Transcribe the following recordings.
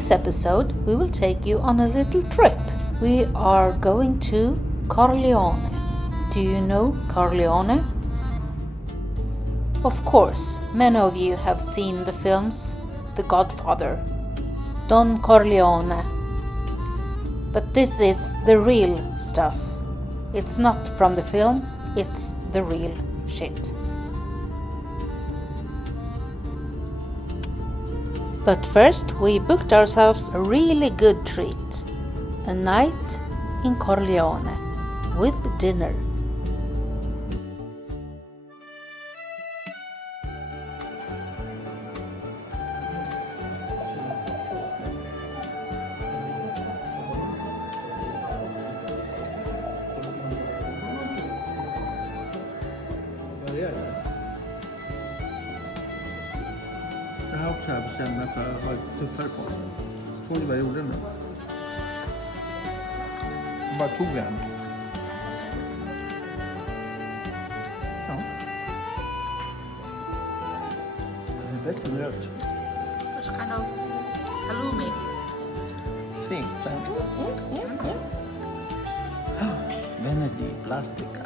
this episode, we will take you on a little trip. We are going to Corleone. Do you know Corleone? Of course, many of you have seen the films The Godfather, Don Corleone. But this is the real stuff. It's not from the film, it's the real shit. But first, we booked ourselves a really good treat. A night in Corleone with dinner. Jag har också bestämt mig för att vara tuffare på. Såg du vad jag gjorde nu? Jag bara tog en. Ja. Det är bättre än rött. It's kind of halloumi. Sí, Venedi plastica.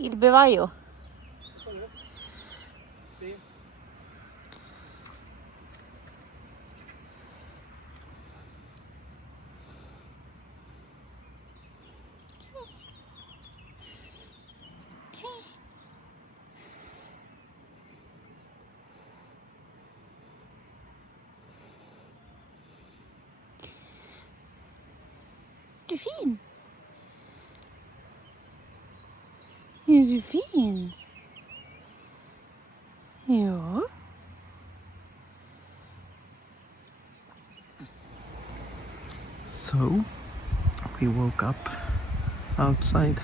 Il Bevaio. Du är fin. Är du fin? Ja. So, we woke up outside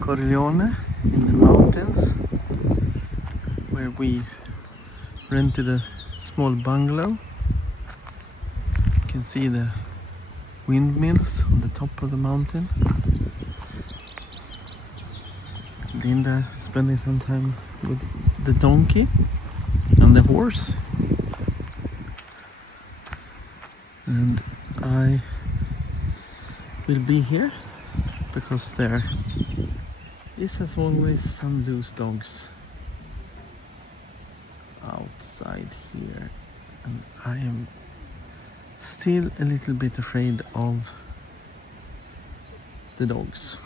Corleone in the mountains, where we rented a small bungalow. You can see the windmills on the top of the mountain. Linda is spending some time with the donkey and the horse, and I will be here because there is, as always, some loose dogs outside here, and I am still a little bit afraid of the dogs.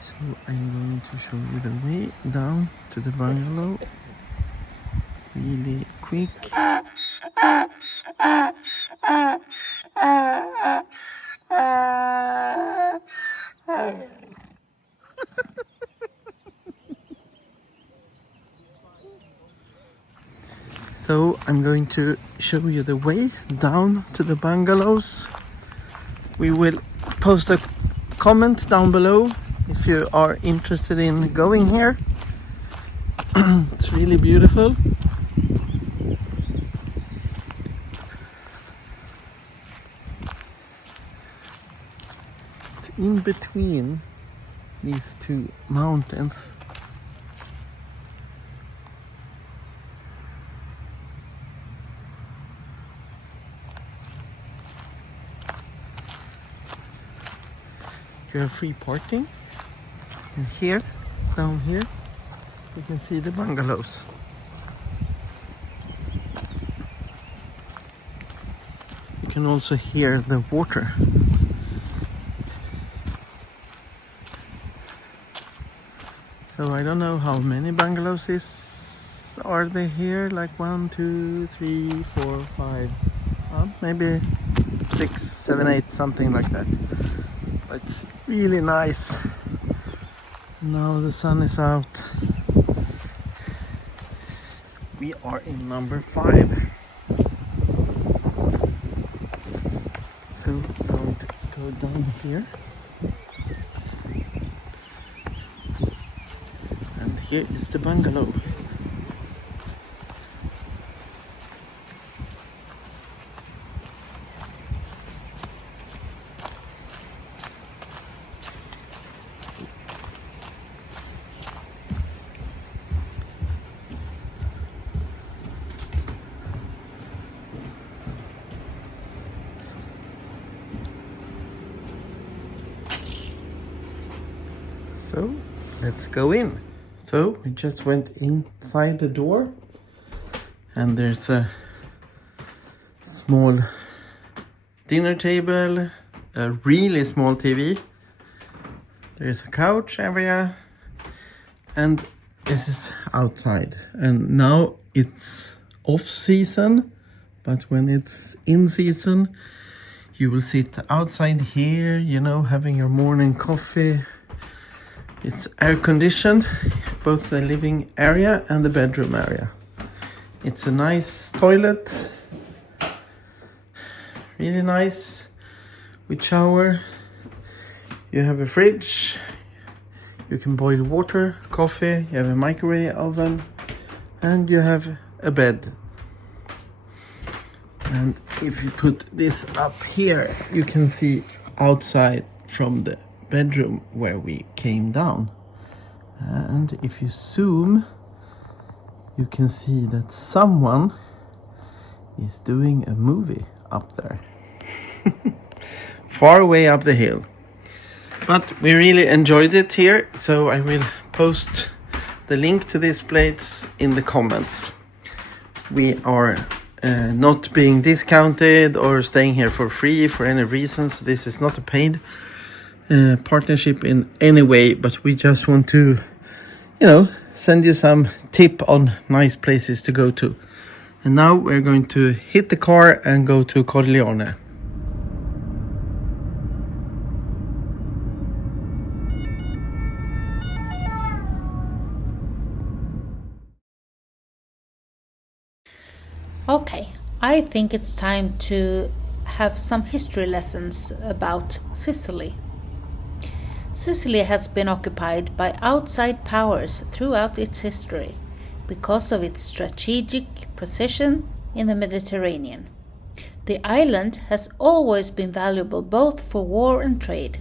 So I'm going to show you the way down to the bungalow really quick. So I'm going to show you the way down to the bungalows. We will post a comment down below if you are interested in going here. It's really beautiful. It's in between these two mountains. You have free parking, and here, down here, you can see the bungalows. You can also hear the water. So I don't know how many bungalows are there here, like 1, 2, 3, 4, 5, maybe 6, 7, 8, something like that. It's really nice. Now the sun is out. We are in number 5. So going to go down here. And here is the bungalow. So let's go in. So we just went inside the door, and there's a small dinner table, a really small TV. There's a couch area, and this is outside. And now it's off season, but when it's in season, you will sit outside here, you know, having your morning coffee. It's air conditioned, both the living area and the bedroom area. It's a nice toilet, really nice, with shower. You have a fridge, you can boil water, coffee, you have a microwave oven, and you have a bed. And if you put this up here, you can see outside from the bedroom where we came down. And if you zoom, you can see that someone is doing a movie up there. Far away up the hill. But we really enjoyed it here, so I will post the link to this place in the comments. We are not being discounted or staying here for free for any reasons. This is not a paid partnership in any way, but we just want to, you know, send you some tip on nice places to go to. And now we're going to hit the car and go to Corleone. Okay, I think it's time to have some history lessons about Sicily. Sicily has been occupied by outside powers throughout its history because of its strategic position in the Mediterranean. The island has always been valuable both for war and trade.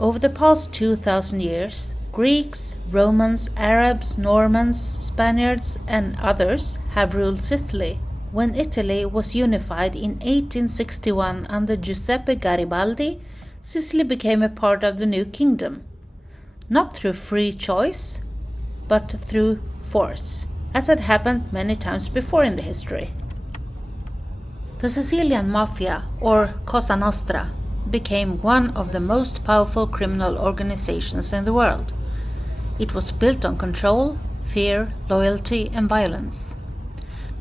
Over the past 2,000 years, Greeks, Romans, Arabs, Normans, Spaniards, and others have ruled Sicily. When Italy was unified in 1861 under Giuseppe Garibaldi, Sicily became a part of the new kingdom, not through free choice, but through force, as had happened many times before in the history. The Sicilian Mafia, or Cosa Nostra, became one of the most powerful criminal organizations in the world. It was built on control, fear, loyalty, and violence.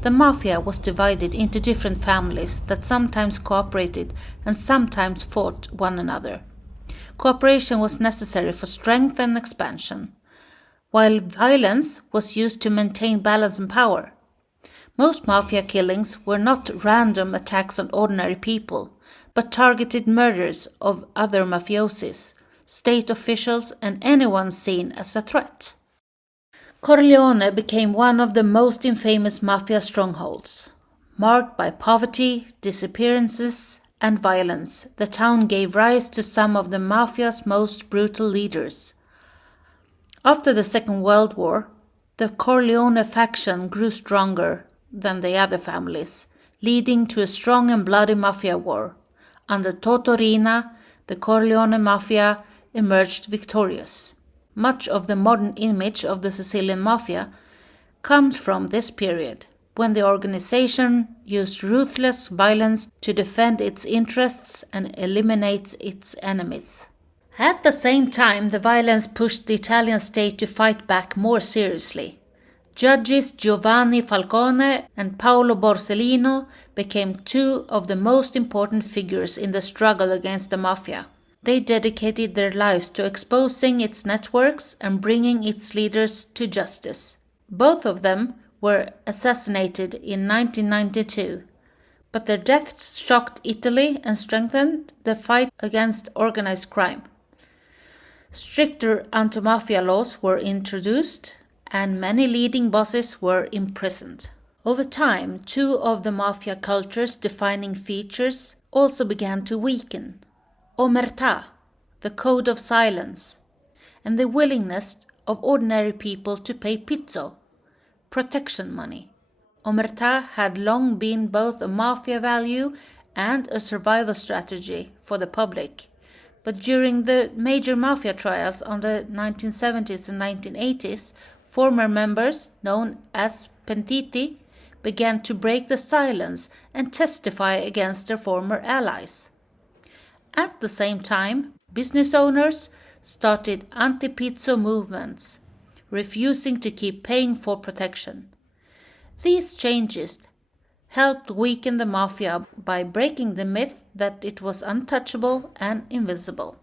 The mafia was divided into different families that sometimes cooperated and sometimes fought one another. Cooperation was necessary for strength and expansion, while violence was used to maintain balance and power. Most mafia killings were not random attacks on ordinary people, but targeted murders of other mafiosis, state officials, and anyone seen as a threat. Corleone became one of the most infamous mafia strongholds. Marked by poverty, disappearances, and violence, the town gave rise to some of the mafia's most brutal leaders. After the Second World War, the Corleone faction grew stronger than the other families, leading to a strong and bloody mafia war. Under Totorina, the Corleone Mafia emerged victorious. Much of the modern image of the Sicilian Mafia comes from this period, when the organization used ruthless violence to defend its interests and eliminate its enemies. At the same time, the violence pushed the Italian state to fight back more seriously. Judges Giovanni Falcone and Paolo Borsellino became two of the most important figures in the struggle against the mafia. They dedicated their lives to exposing its networks and bringing its leaders to justice. Both of them were assassinated in 1992, but their deaths shocked Italy and strengthened the fight against organized crime. Stricter anti-Mafia laws were introduced, and many leading bosses were imprisoned. Over time, two of the Mafia culture's defining features also began to weaken: omertà, the code of silence, and the willingness of ordinary people to pay pizzo, protection money. Omertà had long been both a mafia value and a survival strategy for the public, but during the major mafia trials on the 1970s and 1980s, former members, known as pentiti, began to break the silence and testify against their former allies. At the same time, business owners started anti-pizzo movements, refusing to keep paying for protection. These changes helped weaken the mafia by breaking the myth that it was untouchable and invincible.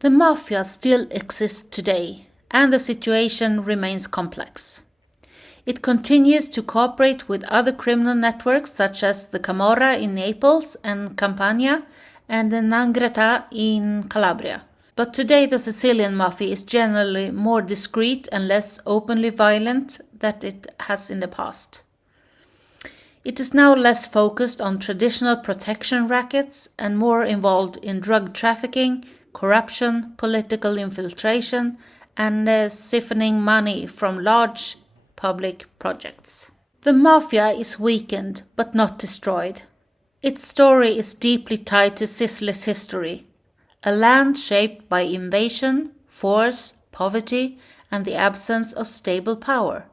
The mafia still exists today, and the situation remains complex. It continues to cooperate with other criminal networks such as the Camorra in Naples and Campania and the 'Ndrangheta in Calabria. But today the Sicilian Mafia is generally more discreet and less openly violent than it has in the past. It is now less focused on traditional protection rackets and more involved in drug trafficking, corruption, political infiltration, and siphoning money from large public projects. The Mafia is weakened but not destroyed. Its story is deeply tied to Sicily's history, a land shaped by invasion, force, poverty, and the absence of stable power.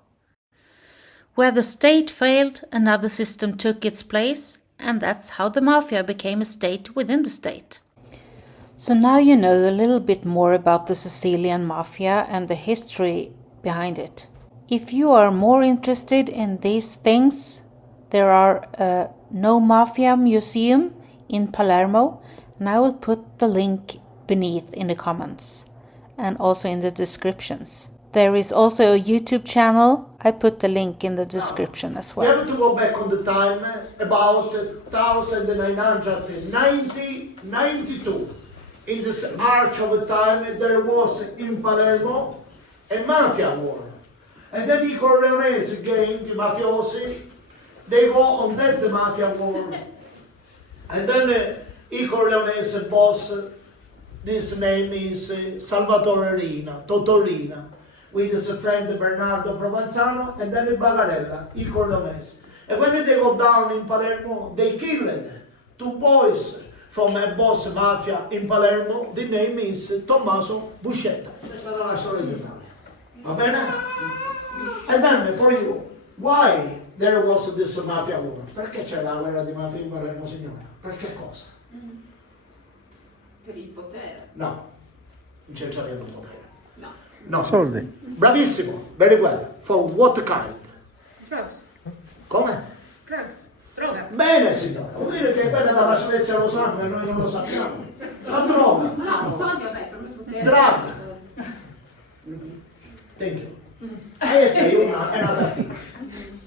Where the state failed, another system took its place, and that's how the Mafia became a state within the state. So now you know a little bit more about the Sicilian Mafia and the history behind it. If you are more interested in these things, there are a No Mafia Museum in Palermo, and I will put the link beneath in the comments and also in the descriptions. There is also a YouTube channel. I put the link in the description as well. We have to go back on the time about 1992. In this arch of time, there was in Palermo a mafia war. And then the Corleone's gang, the mafiosi, they go on that mafia war. And then the Corleone's boss, this name is Salvatore Rina, Totorina, with his friend Bernardo Provenzano, and then the Bagarella, the Corleone's. And when they go down in Palermo, they killed two boys from a boss mafia in Palermo. The name is Tommaso Buscetta. Questa è la storia d'Italia. Va bene? And then for you, why there was this mafia war? Perché c'è la guerra di mafia in Palermo, signora? Per che cosa? Per il potere. No, non c'è il potere. No. No. Soldi. Bravissimo, very well. For what kind? Drugs. Come? Drugs. Droga. Bene, signora. Vuol dire che quella dalla Svezia lo sanno e noi non lo sappiamo. La droga. No, i soldi, vabbè, per me potere. Drug. Thank you. Sei una thing.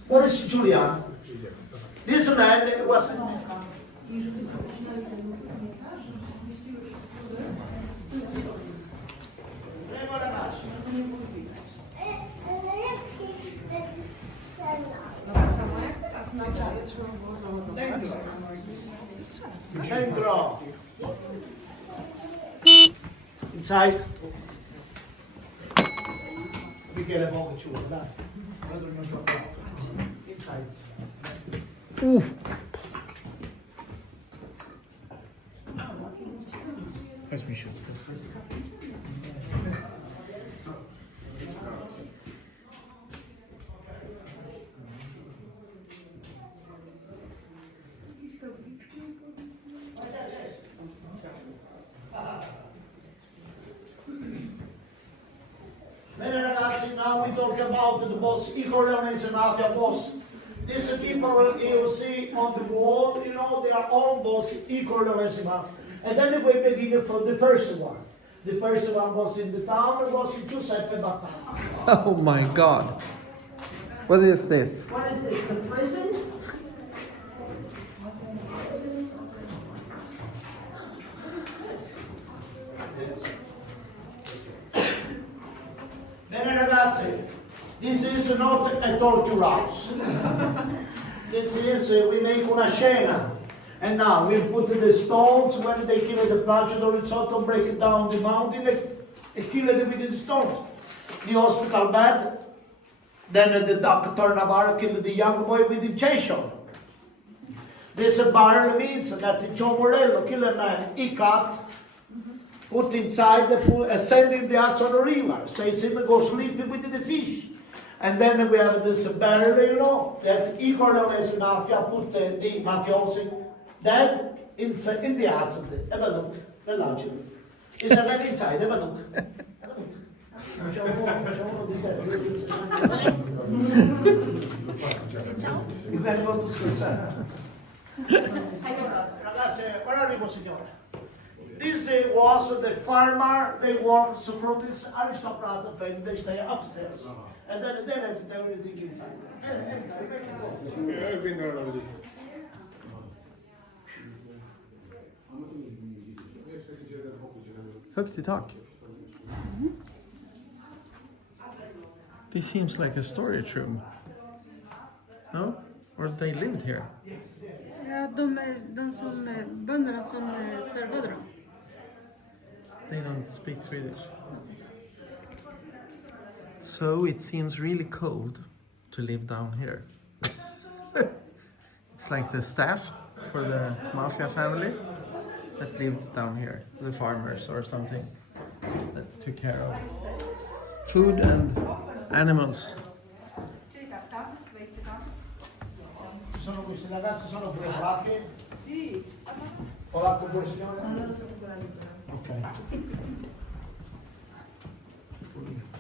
What is Giuliano? This man was... Dentro. Inside. Bicchiere poco ci vuole, dai. Inside. Let's be sure. Bene ragazzi, now we talk about the boss, I Corleone's Mafia boss. These people you see on the wall, you know, they are all boss, I Corleone's Mafia. And then we begin from the first one. The first one was in the town, was Giuseppe Battaglia. Oh my God. What is this? What is this, the prison? Bene ragazzi, this is not a torture house. This is, we make una scena. And now we put the stones, when they kill the Placido Rizzotto, break it down the mountain, and kill it with the stones. The hospital bed, then the doctor Navarro killed the young boy with the injection. This barrel means that John Morello killed a man, he cut, put inside the food, and send in the Hudson River, says him go sleeping with the fish. And then we have this barrel, you know, that I Corleone's Mafia put the mafiosi dead in the Hudson. Have a look, relaxing. It's a man inside, have a look. Il vengo tu stesso. Ragazzi, ora arrivo signore. This was the farmer, they work from this aristocrat family, they stay upstairs. And then they left everything inside. Högt i tak. This seems like a storage room. No? Or they lived here? Ja, bönderna som servade dem. They don't speak Swedish. So it seems really cold to live down here. It's like the staff for the mafia family that lived down here, the farmers or something that took care of food and animals. Sono questi ragazzi, sono pure polacchi? Sì. Polacco pure signore? Ok.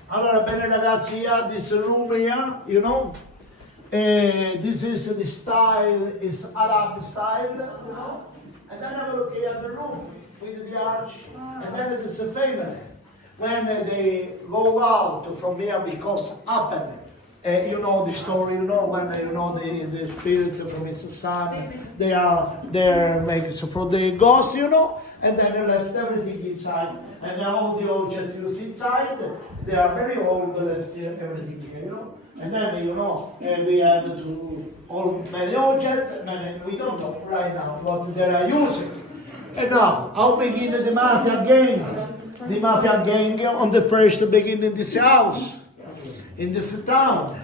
Allora, bene ragazzi, here, this room here, you know, this is the style, is Arab style, you know, and then have a look here at the room with the arch, and then it is a famous. When they go out from here because happened, you know the story, you know, when you know the spirit from his son, they are there making so for the ghost, you know, and then they left everything inside, and then all the objects you see inside, they are very old, they left everything here, you know, and then you know, we have to all many objects, and we don't know right now what they are using. And now, how begin the mafia gang? The mafia gang on the first begin in this house, in this town.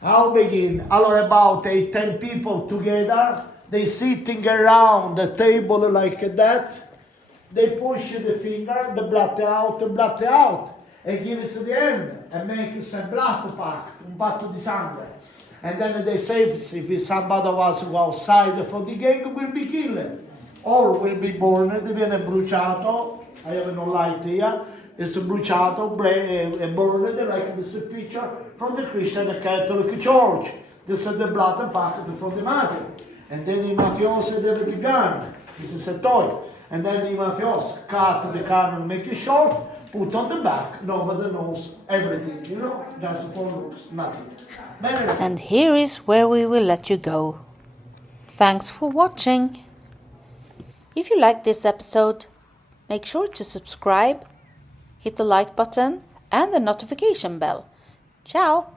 How begin? All about 8-10 people together. They sitting around the table like that. They push the finger, the blood out, and give us the end, and make us a blood pact, un patto di sangue. And then they say if somebody was outside from the gang, will be killed, or will be burned, viene bruciato. I have no light here. It's bruciato, burned like this picture from the Christian Catholic Church. This is the blood pact from the mafia. And then the mafiosi have the gun. This is a toy. And then the mafiosi cut the gun and make it short, put on the back, nobody knows everything, you know, just for looks, nothing. And here is where we will let you go. Thanks for watching. If you like this episode, make sure to subscribe, hit the like button and the notification bell. Ciao!